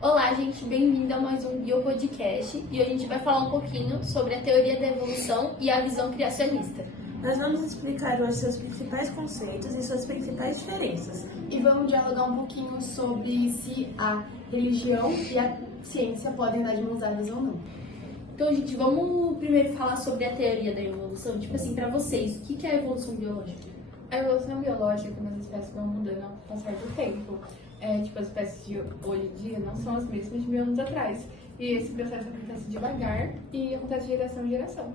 Olá, gente, bem-vindo a mais um Biopodcast e hoje a gente vai falar um pouquinho sobre a teoria da evolução e a visão criacionista. Nós vamos explicar hoje seus principais conceitos e suas principais diferenças. E vamos dialogar um pouquinho sobre se a religião e a ciência podem dar de mãos dadas ou não. Então, gente, vamos primeiro falar sobre a teoria da evolução. Tipo assim, pra vocês, o que é a evolução biológica? A evolução biológica, quando as espécies vão mudando ao passar do tempo. As espécies de hoje em dia não são as mesmas de mil anos atrás. E esse processo acontece devagar e acontece de geração em geração.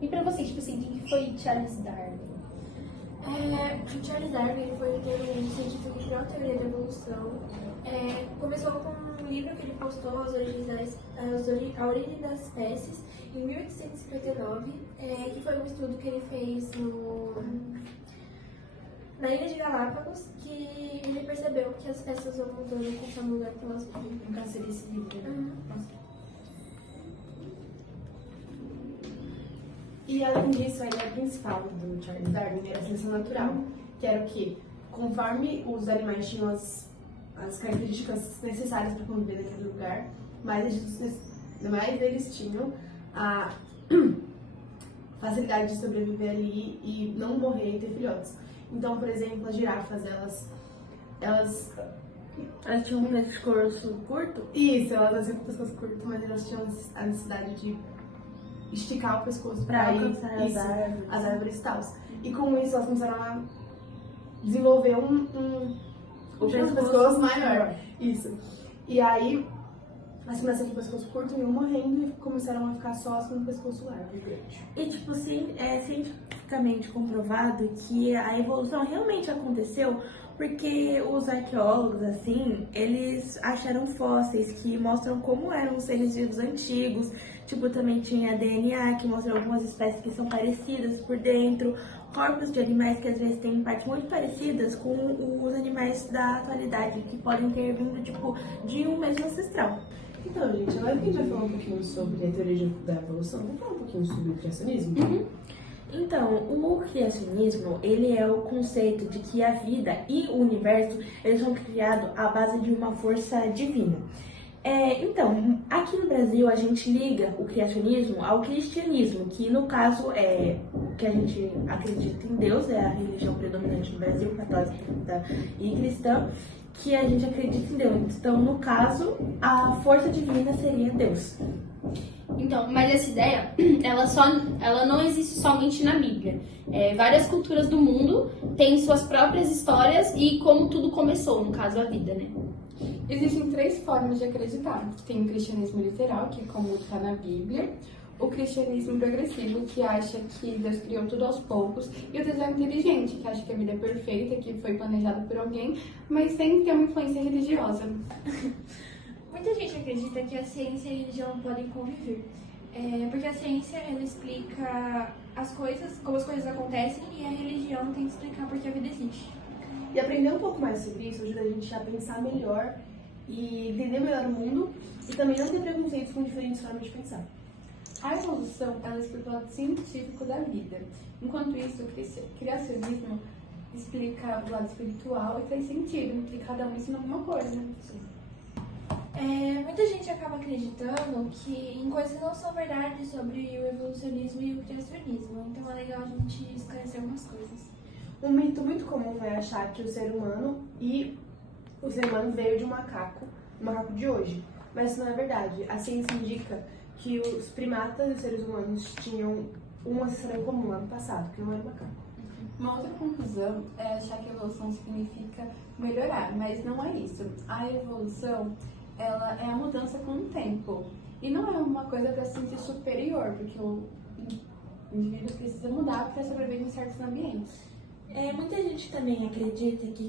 E pra vocês, tipo assim, quem foi Charles Darwin? Charles Darwin ele foi um cientista que criou a teoria da evolução. Começou com um livro que ele postou, A Origem das Espécies, em 1859, que foi um estudo que ele fez na Ilha de Galápagos, que ele percebeu que as espécies vão mudando conforme o lugar que elas vivem. No caso, seria esse livro, né? E além disso, a ideia principal do Charles Darwin era a seleção natural, que era o quê? Conforme os animais tinham as características necessárias para conviver naquele lugar, mais eles tinham a facilidade de sobreviver ali e não morrer e ter filhotes. Então, por exemplo, as girafas, elas tinham um pescoço curto? Isso, elas faziam com o pescoço curto, mas elas tinham a necessidade de esticar o pescoço para alcançar as árvores e tal. E com isso elas começaram a desenvolver um pescoço maior. Isso. E aí elas começaram com o pescoço curto, iam morrendo e começaram a ficar só com o pescoço largo e grande. E tipo, sim, é cientificamente comprovado que a evolução realmente aconteceu porque os arqueólogos, assim, eles acharam fósseis que mostram como eram os seres vivos antigos. Tipo, também tinha DNA que mostra algumas espécies que são parecidas por dentro, corpos de animais que às vezes têm partes muito parecidas com os animais da atualidade, que podem ter vindo, tipo, de um mesmo ancestral. Então, gente, agora que a gente vai falar um pouquinho sobre a teoria da evolução, vamos falar um pouquinho sobre o criacionismo? Então, o criacionismo, ele é o conceito de que a vida e o universo, eles são criados à base de uma força divina. Então, aqui no Brasil, a gente liga o criacionismo ao cristianismo, que no caso é que a gente acredita em Deus, é a religião predominante no Brasil, católica e cristã, que a gente acredita em Deus. Então, no caso, a força divina seria Deus. Então, mas essa ideia, ela não existe somente na Bíblia. Várias culturas do mundo têm suas próprias histórias e como tudo começou, no caso, a vida, né? Existem três formas de acreditar. Tem o cristianismo literal, que é como está na Bíblia, o cristianismo progressivo, que acha que Deus criou tudo aos poucos, e o design inteligente, que acha que a vida é perfeita, que foi planejada por alguém, mas sem ter uma influência religiosa. Muita gente acredita que a ciência e a religião podem conviver, porque a ciência ela explica as coisas, como as coisas acontecem, e a religião tem que explicar por que a vida existe. E aprender um pouco mais sobre isso ajuda a gente a pensar melhor e entender melhor o mundo e também não ter preconceitos com diferentes formas de pensar. A evolução, ela explica o lado científico da vida. Enquanto isso, o criacionismo explica o lado espiritual e faz sentido, que cada um ensina alguma coisa. Muita gente acaba acreditando que em coisas que não são verdade sobre o evolucionismo e o criacionismo. Então é legal a gente esclarecer algumas coisas. Um mito muito comum é achar que o ser humano veio de um macaco de hoje. Mas isso não é verdade. A ciência indica que os primatas e os seres humanos tinham um ancestral em comum lá no passado, que não era o macaco. Uma outra conclusão é achar que a evolução significa melhorar, mas não é isso. A evolução, ela é a mudança com o tempo. E não é uma coisa para se sentir superior, porque o indivíduo precisa mudar para sobreviver em certos ambientes. Muita gente também acredita que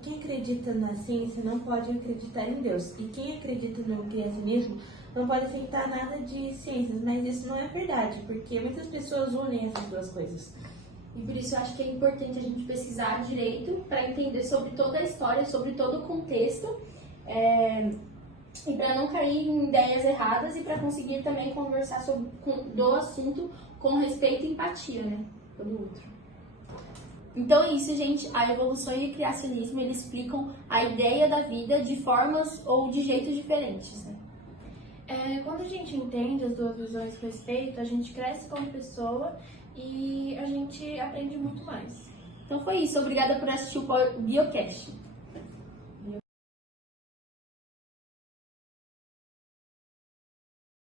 quem acredita na ciência não pode acreditar em Deus. E quem acredita no criacionismo não pode aceitar nada de ciências. Mas isso não é verdade, porque muitas pessoas unem essas duas coisas. E por isso eu acho que é importante a gente pesquisar direito para entender sobre toda a história, sobre todo o contexto, e para não cair em ideias erradas e para conseguir também conversar do assunto com respeito e empatia, né, pelo outro. Então é isso, gente. A evolução e o criacionismo, eles explicam a ideia da vida de formas ou de jeitos diferentes, né? Quando a gente entende as duas visões a respeito, a gente cresce como pessoa e a gente aprende muito mais. Então foi isso. Obrigada por assistir o Biocast.